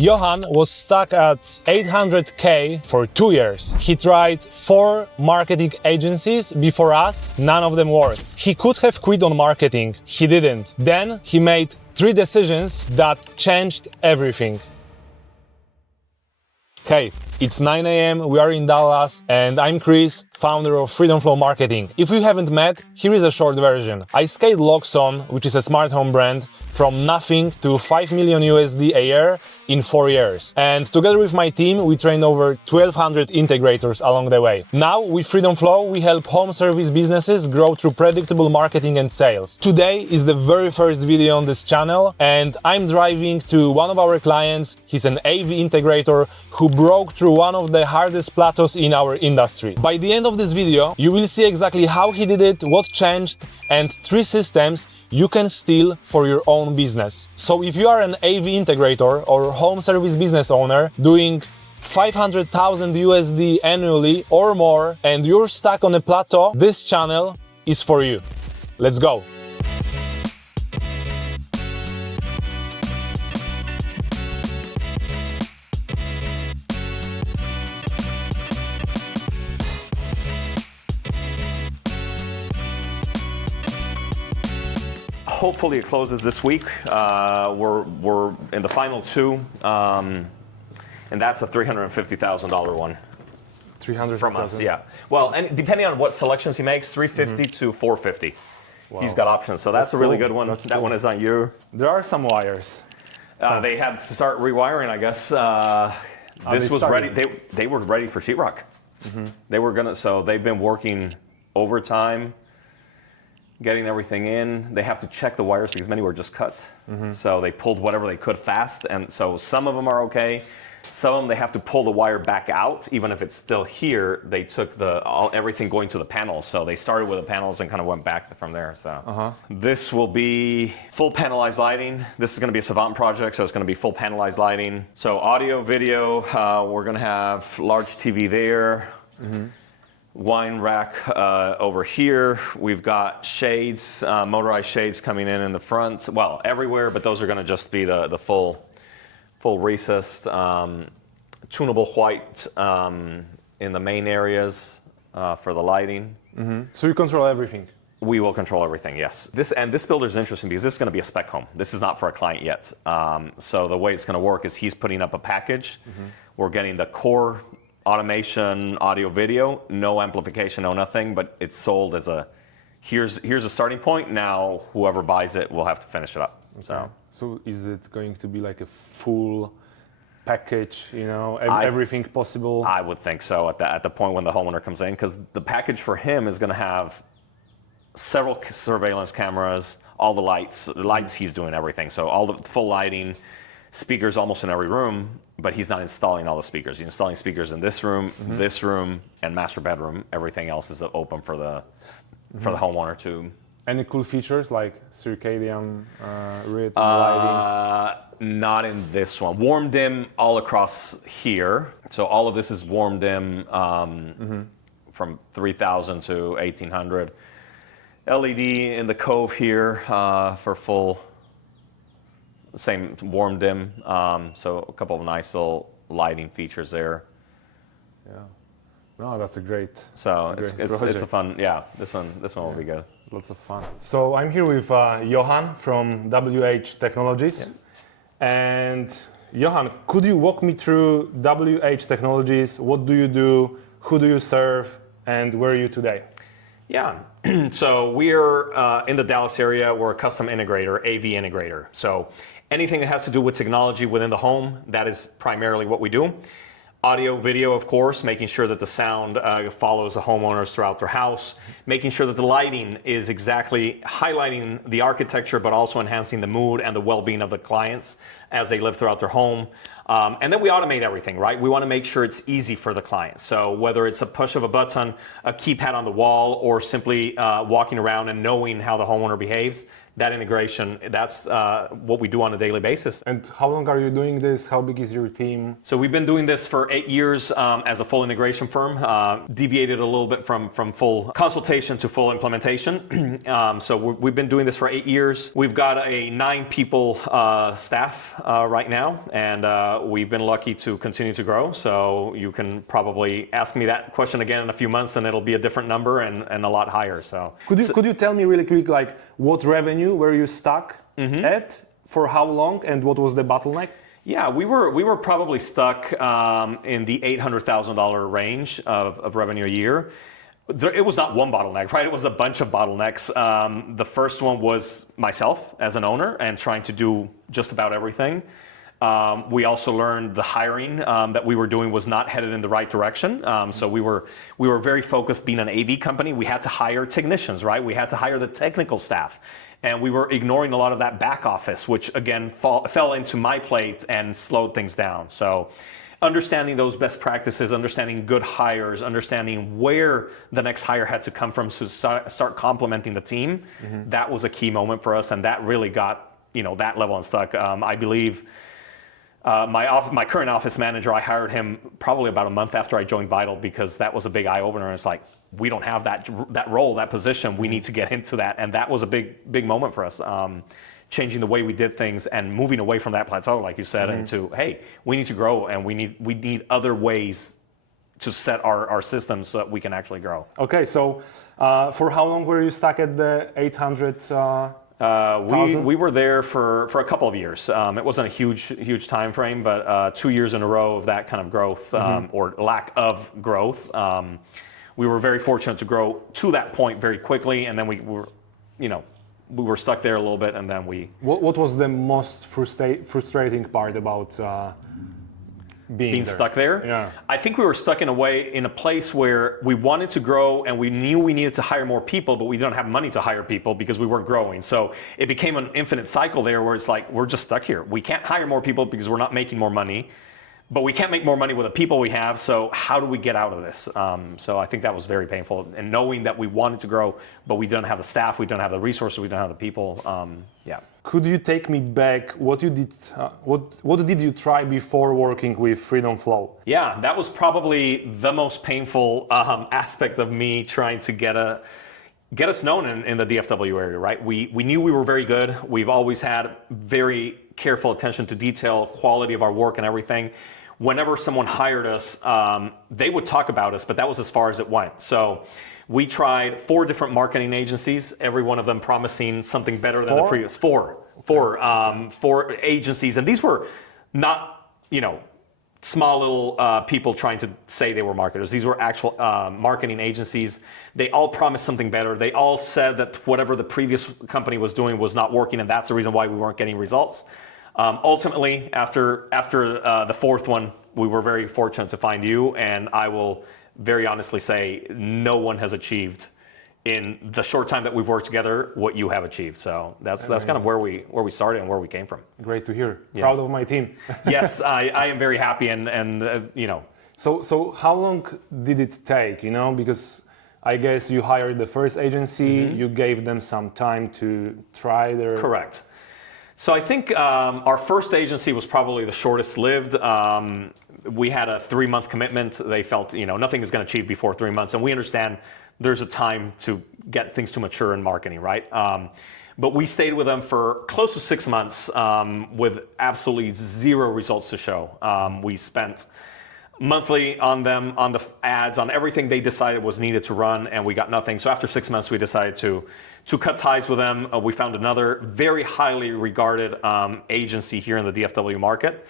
Johann was stuck at 800K for 2 years. He tried 4 marketing agencies before us, none of them worked. He could have quit on marketing, he didn't. Then he made 3 decisions that changed everything. Hey, it's 9 a.m., we are in Dallas, and I'm Chris, founder of Freedom Flow Marketing. If we haven't met, here is a short version. I scaled Loxone, which is a smart home brand, from nothing to 5 million USD a year in 4 years. And together with my team, we trained over 1,200 integrators along the way. Now, with Freedom Flow, we help home service businesses grow through predictable marketing and sales. Today is the very first video on this channel, and I'm driving to one of our clients. He's an AV integrator who broke through one of the hardest plateaus in our industry. By the end of this video, you will see exactly how he did it, what changed, and 3 systems you can steal for your own business. So if you are an AV integrator or home service business owner doing 500,000 USD annually or more and you're stuck on a plateau, this channel is for you. Let's go. Hopefully it closes this week. We're in the final 2, and that's a $350,000 one. 300 from us, yeah. Well, and depending on what selections he makes, 350 to 450. Wow. He's got options, so that's a really good one. That one is on you. There are some wires. They had to start rewiring, I guess. This was ready. They were ready for sheetrock. They were gonna. So they've been working overtime, getting everything in. They have to check the wires because many were just cut. So they pulled whatever they could fast. And so some of them are okay. Some of them, they have to pull the wire back out. Even if it's still here, they took everything going to the panels. So they started with the panels and kind of went back from there. So this will be full panelized lighting. This is going to be a Savant project, so it's going to be full panelized lighting. So audio, video, we're going to have large TV there. Wine rack over here. We've got shades, motorized shades coming in the front. Well, everywhere, but those are going to just be the full recessed, tunable white in the main areas for the lighting. So you control everything? We will control everything, yes. This builder is interesting because this is going to be a spec home. This is not for a client yet. So the way it's going to work is he's putting up a package. We're getting the core automation, audio, video, no amplification, no nothing, but it's sold as here's a starting point. Now whoever buys it will have to finish it up. Okay. So is it going to be like a full package, everything possible? I would think so at the point when the homeowner comes in, because the package for him is going to have several surveillance cameras, all the lights, he's doing everything. So all the full lighting, speakers almost in every room, but he's not installing all the speakers. He's installing speakers in this room, and master bedroom. Everything else is open for the homeowner to. Any cool features like circadian rhythm lighting? Not in this one. Warm dim all across here. So all of this is warm dim from 3,000 to 1,800. LED in the cove here for full. Same warm dim, so a couple of nice little lighting features there. Yeah, no, that's a great. So it's a fun. Yeah, this one will be good. Lots of fun. So I'm here with Johann from WH Technologies, and Johann, could you walk me through WH Technologies? What do you do? Who do you serve? And where are you today? Yeah, so we're in the Dallas area. We're a custom integrator, AV integrator. So anything that has to do with technology within the home, that is primarily what we do. Audio, video, of course, making sure that the sound follows the homeowners throughout their house, making sure that the lighting is exactly highlighting the architecture, but also enhancing the mood and the well-being of the clients as they live throughout their home. And then we automate everything, right? We want to make sure it's easy for the client. So whether it's a push of a button, a keypad on the wall, or simply walking around and knowing how the homeowner behaves, that integration, that's what we do on a daily basis. And how long are you doing this? How big is your team? So we've been doing this for 8 years as a full integration firm, deviated a little bit from full consultation to full implementation. So we've been doing this for 8 years. We've got a 9-people staff right now, and we've been lucky to continue to grow. So you can probably ask me that question again in a few months and it'll be a different number and a lot higher. So could you tell me really quick, like what revenue were you stuck at, for how long, and what was the bottleneck? Yeah, we were probably stuck in the $800,000 range of revenue a year. It was not one bottleneck, right? It was a bunch of bottlenecks. The first one was myself as an owner and trying to do just about everything. We also learned the hiring that we were doing was not headed in the right direction. So we were very focused, being an AV company. We had to hire technicians, right? We had to hire the technical staff. And we were ignoring a lot of that back office, which again fell into my plate and slowed things down. So understanding those best practices, understanding good hires, understanding where the next hire had to come from to start complementing the team, that was a key moment for us. And that really got, that level unstuck. I believe my current office manager, I hired him probably about a month after I joined Vital, because that was a big eye opener. It's like, we don't have that role, that position. We need to get into that, and that was a big moment for us. Changing the way we did things and moving away from that plateau, like you said, into, hey, we need to grow, and we need other ways to set our systems so that we can actually grow. Okay, so for how long were you stuck at the 800? We were there for a couple of years. It wasn't a huge time frame, but 2 years in a row of that kind of growth, or lack of growth. We were very fortunate to grow to that point very quickly, and then we were stuck there a little bit, and then we... What was the most frustrating part about being stuck there? Yeah. I think we were stuck in a place where we wanted to grow, and we knew we needed to hire more people, but we didn't have money to hire people because we weren't growing. So it became an infinite cycle there where it's like, we're just stuck here. We can't hire more people because we're not making more money, but we can't make more money with the people we have. So how do we get out of this? So I think that was very painful, and knowing that we wanted to grow, but we didn't have the staff, we didn't have the resources, we didn't have the people. Yeah. Could you take me back? What you did? What did you try before working with Freedom Flow? Yeah, that was probably the most painful aspect of me trying to get us known in the DFW area. Right? We knew we were very good. We've always had very careful attention to detail, quality of our work, and everything. Whenever someone hired us, they would talk about us, but that was as far as it went. So we tried 4 different marketing agencies, every one of them promising something better than the previous. 4 agencies. And these were not, small little people trying to say they were marketers. These were actual marketing agencies. They all promised something better. They all said that whatever the previous company was doing was not working, and that's the reason why we weren't getting results. Ultimately, after the 4th one, we were very fortunate to find you, and I will very honestly say no one has achieved in the short time that we've worked together what you have achieved. So that's kind of where we started and where we came from. Great to hear. Yes. Proud of my team. Yes, I am very happy, and So how long did it take? Because I guess you hired the first agency, you gave them some time to try their... Correct. So I think our first agency was probably the shortest lived. We had a 3-month commitment. They felt, nothing is going to achieve before 3 months. And we understand there's a time to get things to mature in marketing, right? But we stayed with them for close to 6 months with absolutely 0 results to show. We spent monthly on them, on the ads, on everything they decided was needed to run, and we got nothing. So after 6 months, we decided to cut ties with them. We found another very highly regarded agency here in the DFW market.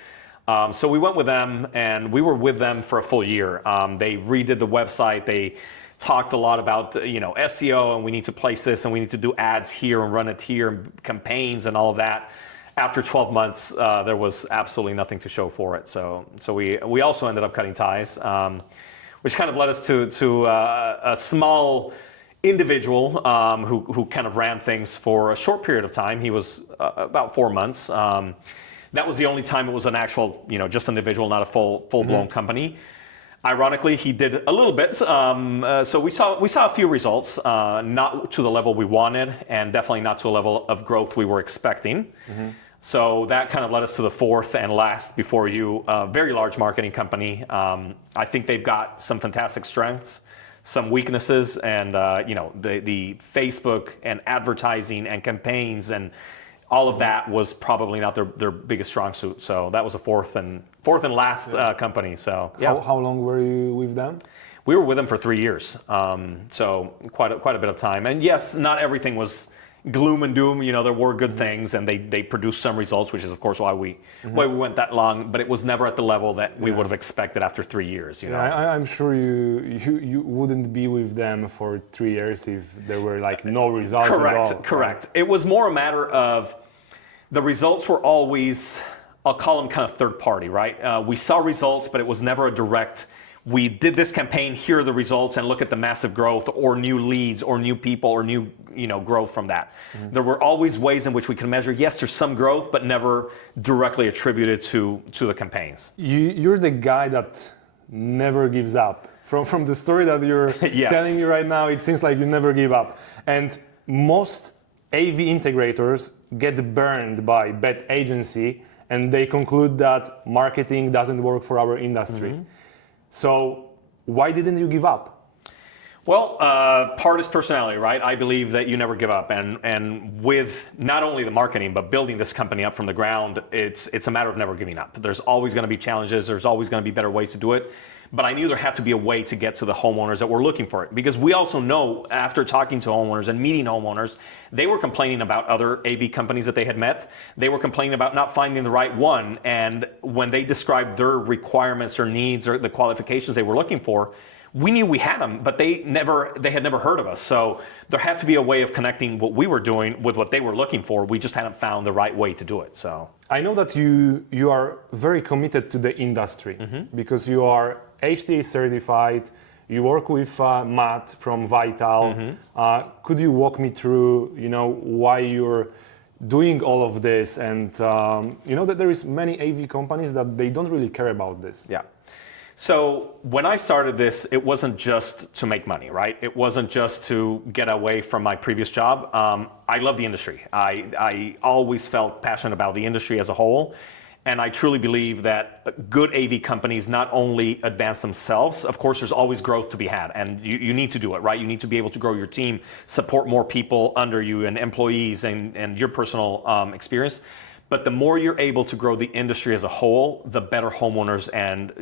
So we went with them, and we were with them for a full year. They redid the website. They talked a lot about SEO, and we need to place this, and we need to do ads here and run it here, and campaigns and all of that. After 12 months, there was absolutely nothing to show for it. So we also ended up cutting ties, which kind of led us to a small individual who kind of ran things for a short period of time. He was about 4 months. That was the only time it was an actual, just an individual, not a full-blown company. Ironically, he did a little bit. So we saw a few results, not to the level we wanted, and definitely not to a level of growth we were expecting. So that kind of led us to the fourth and last before you, very large marketing company. I think they've got some fantastic strengths, some weaknesses, and the Facebook and advertising and campaigns and all of that was probably not their biggest strong suit. So that was a fourth and last company. So yeah. How long were you with them? We were with them for 3 years. So quite a bit of time. And yes, not everything was gloom and doom. There were good things, and they produced some results, which is of course why we went that long. But it was never at the level that we would have expected after 3 years. I'm sure you wouldn't be with them for 3 years if there were like no results at all. Correct. It was more a matter of the results were always, I'll call them kind of third party, right? We saw results, but it was never a direct, we did this campaign, here are the results, and look at the massive growth or new leads or new people or new growth from that. There were always ways in which we can measure, yes, there's some growth, but never directly attributed to the campaigns. You're the guy that never gives up. From the story that you're telling me right now, it seems like you never give up. And most AV integrators get burned by bad agency, and they conclude that marketing doesn't work for our industry. So why didn't you give up? Well, part is personality, right? I believe that you never give up, and with not only the marketing but building this company up from the ground, it's a matter of never giving up. There's always going to be challenges. There's always going to be better ways to do it. But I knew there had to be a way to get to the homeowners that were looking for it, because we also know, after talking to homeowners and meeting homeowners, they were complaining about other AV companies that they had met. They were complaining about not finding the right one, and when they described their requirements or needs or the qualifications they were looking for, we knew we had them, but they had never heard of us. So there had to be a way of connecting what we were doing with what they were looking for. We just hadn't found the right way to do it. So I know that you are very committed to the industry because you are HTA certified. You work with Matt from Vital. Could you walk me through, why you're doing all of this? And that there is many AV companies that they don't really care about this. Yeah. So when I started this, it wasn't just to make money, right? It wasn't just to get away from my previous job. I love the industry. I always felt passionate about the industry as a whole. And I truly believe that good AV companies not only advance themselves, of course, there's always growth to be had, and you need to do it, right? You need to be able to grow your team, support more people under you and employees and your personal experience. But the more you're able to grow the industry as a whole, the better homeowners and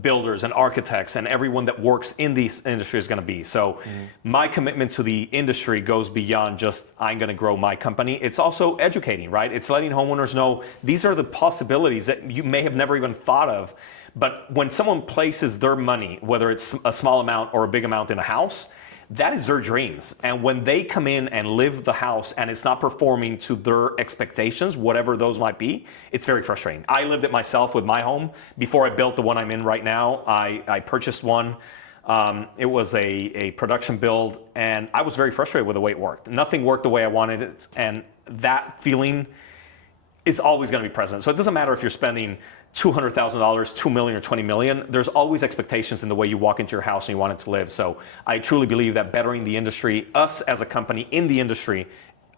builders and architects and everyone that works in this industry is going to be. So my commitment to the industry goes beyond just I'm going to grow my company. It's also educating, right? It's letting homeowners know these are the possibilities that you may have never even thought of. But when someone places their money, whether it's a small amount or a big amount in a house, that is their dreams. And when they come in and live the house and it's not performing to their expectations, whatever those might be, it's very frustrating. I lived it myself with my home. Before I built the one I'm in right now, I purchased one. It was a production build, and I was very frustrated with the way it worked. Nothing worked the way I wanted it, and that feeling is always going to be present. So it doesn't matter if you're spending $200,000, $2 million, or $20 million. There's always expectations in the way you walk into your house and you want it to live. So I truly believe that bettering the industry, us as a company in the industry,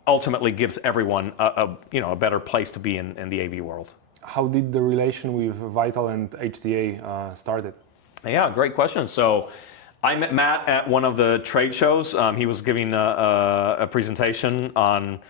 ultimately gives everyone a better place to be in the AV world. How did the relation with Vital and HTA started? Yeah, great question. So I met Matt at one of the trade shows. He was giving a presentation on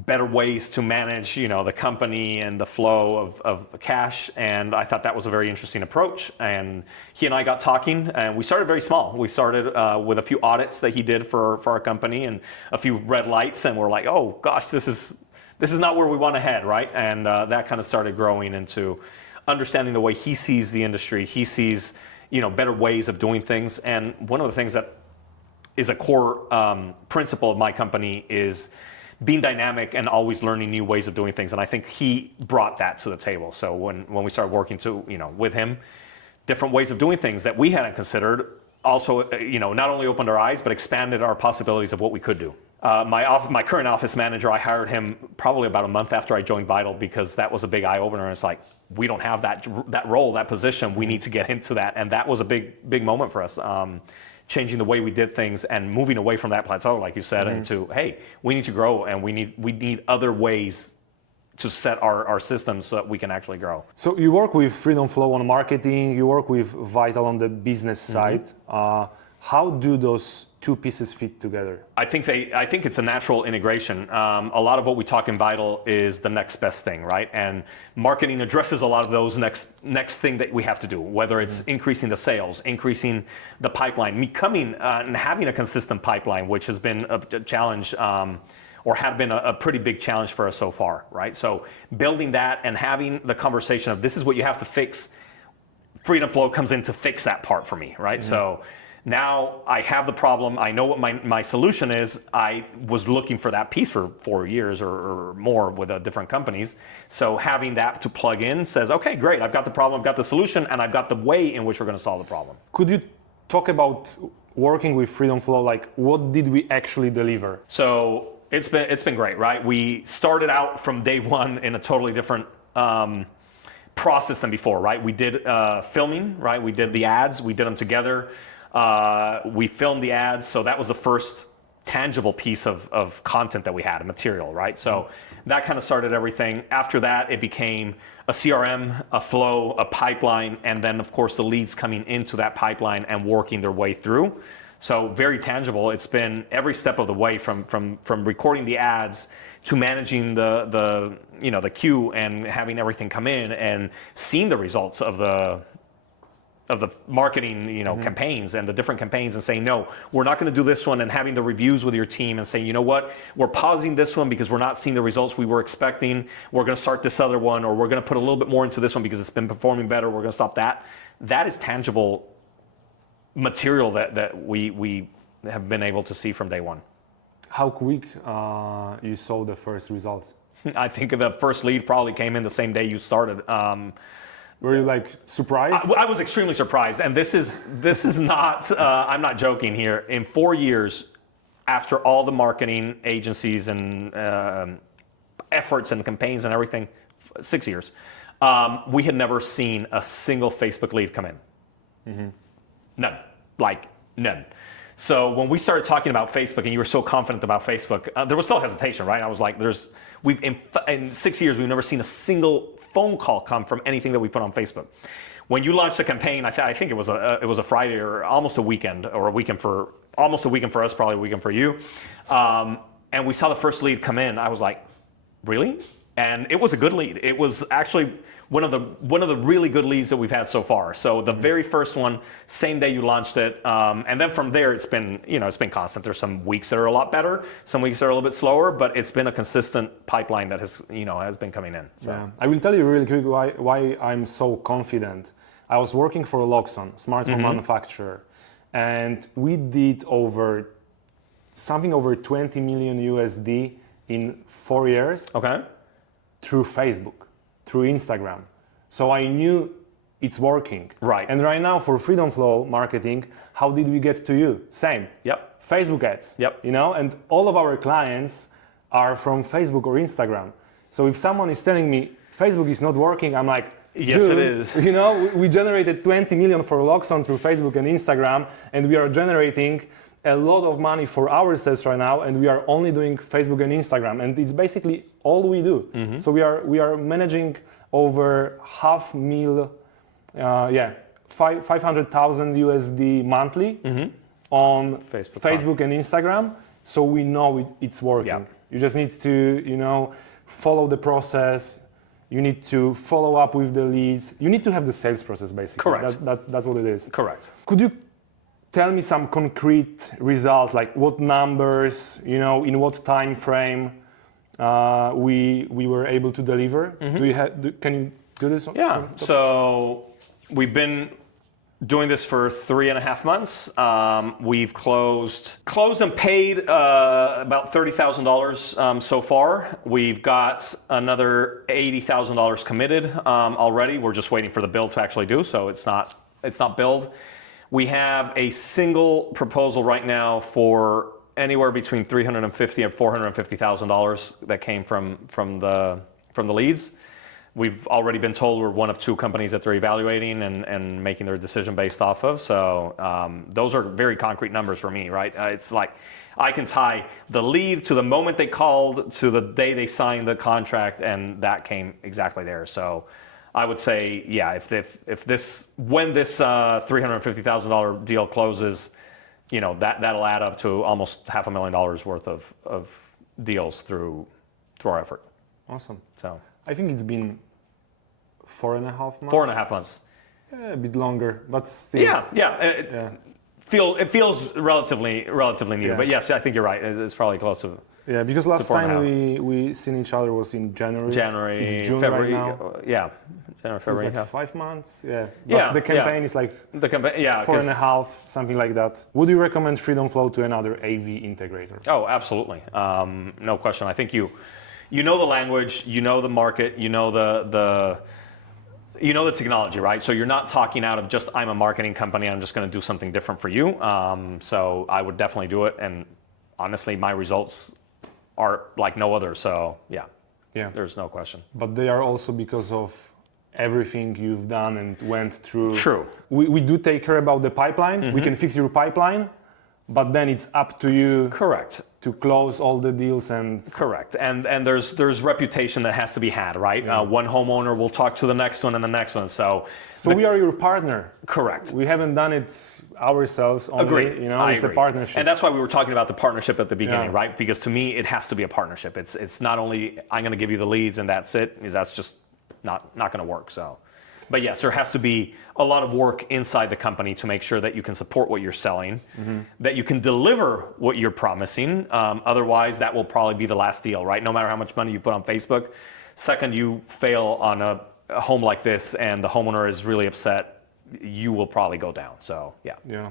better ways to manage, the company and the flow of cash. And I thought that was a very interesting approach. And he and I got talking, and we started very small. We started with a few audits that he did for our company and a few red lights. And we're like, oh gosh, this is not where we want to head, right? And that kind of started growing into understanding the way he sees the industry. He sees, better ways of doing things. And one of the things that is a core principle of my company is being dynamic and always learning new ways of doing things. And I think he brought that to the table. So when we started working with him, different ways of doing things that we hadn't considered also, not only opened our eyes, but expanded our possibilities of what we could do. My current office manager, I hired him probably about a month after I joined Vital because that was a big eye opener. It's like, we don't have that role, that position. We need to get into that, and that was a big moment for us. Changing the way we did things and moving away from that plateau, like you said, into, hey, we need to grow, and we need other ways to set our systems so that we can actually grow. So you work with Freedom Flow on marketing, you work with Vital on the business side. How do those two pieces fit together? I think it's a natural integration. A lot of what we talk in Vital is the next best thing, right? And marketing addresses a lot of those next thing that we have to do, whether it's increasing the sales, increasing the pipeline, becoming and having a consistent pipeline, which has been a challenge, or had been a pretty big challenge for us so far, right? So building that and having the conversation of, this is what you have to fix. Freedom Flow comes in to fix that part for me, right? So now I have the problem. I know what my solution is. I was looking for that piece for 4 years or more with different companies. So having that to plug in says, okay, great. I've got the problem, I've got the solution, and I've got the way in which we're going to solve the problem. Could you talk about working with Freedom Flow? Like, what did we actually deliver? So it's been great, right? We started out from day one in a totally different process than before, right? We did filming, right? We did the ads. We did them together. We filmed the ads, so that was the first tangible piece of content that we had, a material, right? So that kind of started everything. After that, it became a CRM, a flow, a pipeline, and then of course the leads coming into that pipeline and working their way through. So very tangible. It's been every step of the way from recording the ads to managing the queue and having everything come in and seeing the results of the marketing, campaigns and the different campaigns, and saying, no, we're not going to do this one, and having the reviews with your team and saying, you know what, we're pausing this one because we're not seeing the results we were expecting. We're going to start this other one, or we're going to put a little bit more into this one because it's been performing better. We're going to stop that. That is tangible material that we have been able to see from day one. How quick you saw the first results? I think the first lead probably came in the same day you started. Were you like surprised? I was extremely surprised, and this is not. I'm not joking here. In 4 years, after all the marketing agencies and efforts and campaigns and everything, 6 years, we had never seen a single Facebook lead come in. None, like none. So when we started talking about Facebook, and you were so confident about Facebook, there was still hesitation, right? I was like, in 6 years, we've never seen a single phone call come from anything that we put on Facebook. When you launched the campaign, I think it was a Friday or almost a weekend, or almost a weekend for us, probably a weekend for you. And we saw the first lead come in. I was like, really? And it was a good lead. It was actually one of the really good leads that we've had so far. So the very first one, same day you launched it, and then from there it's been constant. There's some weeks that are a lot better, some weeks that are a little bit slower, but it's been a consistent pipeline that has been coming in. So. Yeah. I will tell you really quick why I'm so confident. I was working for Loxone, smart home manufacturer, and we did something over 20 million USD in 4 years. Okay. Through Facebook, through Instagram. So I knew it's working. Right. And right now for Freedom Flow marketing, how did we get to you? Same. Yep. Facebook ads. Yep. And all of our clients are from Facebook or Instagram. So if someone is telling me Facebook is not working, I'm like, yes, it is. We generated 20 million for Loxone through Facebook and Instagram, and we are generating a lot of money for ourselves right now, and we are only doing Facebook and Instagram, and it's basically all we do. So we are managing over $500,000 USD monthly on Facebook and Instagram. So we know it's working. Yeah. You just need to follow the process. You need to follow up with the leads. You need to have the sales process, basically. Correct. That's what it is. Correct. Could you tell me some concrete results, like what numbers, in what time frame we were able to deliver? Can you do this? Yeah. So we've been doing this for 3.5 months. We've closed and paid about $30,000 so far. We've got another $80,000 committed already. We're just waiting for the bill to actually do, so it's not billed. We have a single proposal right now for anywhere between $350,000 and $450,000 that came from the leads. We've already been told we're one of 2 companies that they're evaluating and making their decision based off of. So those are very concrete numbers for me, right? It's like I can tie the lead to the moment they called to the day they signed the contract, and that came exactly there. So I would say, yeah, when this $350,000 deal closes, you know, that'll add up to almost $500,000 worth of deals through our effort. Awesome. So I think it's been 4.5 months. 4.5 months. Yeah, a bit longer, but still. Yeah. It feels relatively new, but yes, I think you're right. It's probably close to. Yeah, because last time we seen each other was in January. It's June February. Right now. Yeah, January, so February. It's like 5 months. Yeah. But the campaign is like the campaign. Yeah, 4.5, something like that. Would you recommend Freedom Flow to another AV integrator? Oh, absolutely. No question. I think you know the language, you know the market, you know the technology, right? So you're not talking out of just, I'm a marketing company, I'm just going to do something different for you. So I would definitely do it. And honestly, my results are like no other. So yeah, there's no question. But they are also because of everything you've done and went through. True. We do take care about the pipeline. Mm-hmm. We can fix your pipeline, but then it's up to you. Correct. To close all the deals and. Correct. And there's reputation that has to be had, right? Yeah. One homeowner will talk to the next one and the next one. So we are your partner. Correct. We haven't done it ourselves only. Agreed. You know, it's a partnership. And that's why we were talking about the partnership at the beginning, right? Because to me, it has to be a partnership. It's not only I'm going to give you the leads and that's it, because that's just not going to work. So, but yes, there has to be a lot of work inside the company to make sure that you can support what you're selling, that you can deliver what you're promising. Otherwise, that will probably be the last deal, right? No matter how much money you put on Facebook. Second, you fail on a home like this and the homeowner is really upset, you will probably go down. So, yeah. Yeah.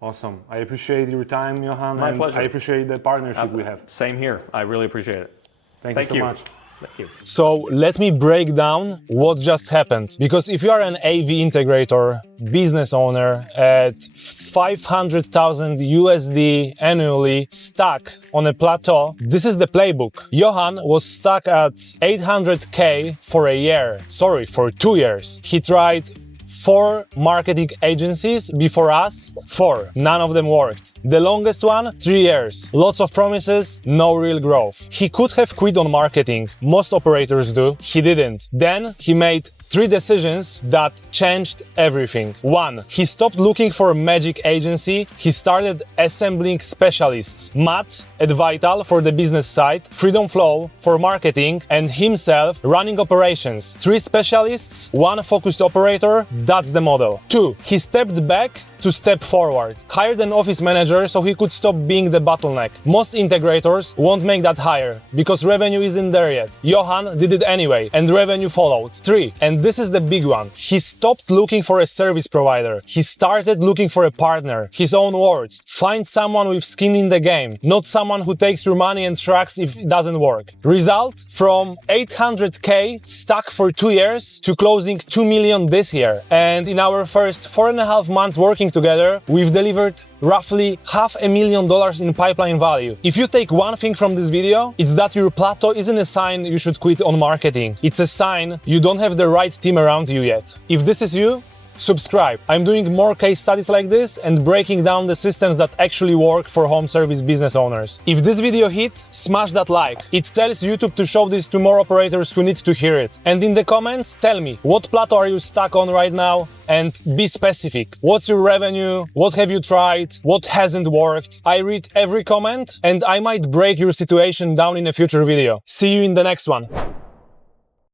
Awesome. I appreciate your time, Johann. My pleasure. I appreciate the partnership we have. Same here. I really appreciate it. Thank you so much. Thank you. So let me break down what just happened. Because if you are an AV integrator, business owner at 500,000 USD annually stuck on a plateau, this is the playbook. Johann was stuck at 800K for a year. Sorry, for 2 years. He tried 4 marketing agencies before us. 4. None of them worked. The longest one, 3 years. Lots of promises, no real growth. He could have quit on marketing. Most operators do. He didn't. Then he made 3 decisions that changed everything. 1. He stopped looking for a magic agency. He started assembling specialists. Matt at Vital for the business side, Freedom Flow for marketing, and himself running operations. 3 specialists, 1 focused operator, that's the model. 2. He stepped back to step forward. Hired an office manager so he could stop being the bottleneck. Most integrators won't make that hire because revenue isn't there yet. Johann did it anyway and revenue followed. 3. And this is the big one. He stopped looking for a service provider. He started looking for a partner. His own words. Find someone with skin in the game, not someone who takes your money and shrugs if it doesn't work. Result? From 800K stuck for 2 years to closing 2 million this year. And in our first 4.5 months working together, we've delivered roughly $500,000 in pipeline value. If you take one thing from this video, it's that your plateau isn't a sign you should quit on marketing. It's a sign you don't have the right team around you yet. If this is you, subscribe. I'm doing more case studies like this and breaking down the systems that actually work for home service business owners. If this video hit, smash that like. It tells YouTube to show this to more operators who need to hear it. And in the comments, tell me, what plateau are you stuck on right now? And be specific. What's your revenue? What have you tried? What hasn't worked? I read every comment and I might break your situation down in a future video. See you in the next one.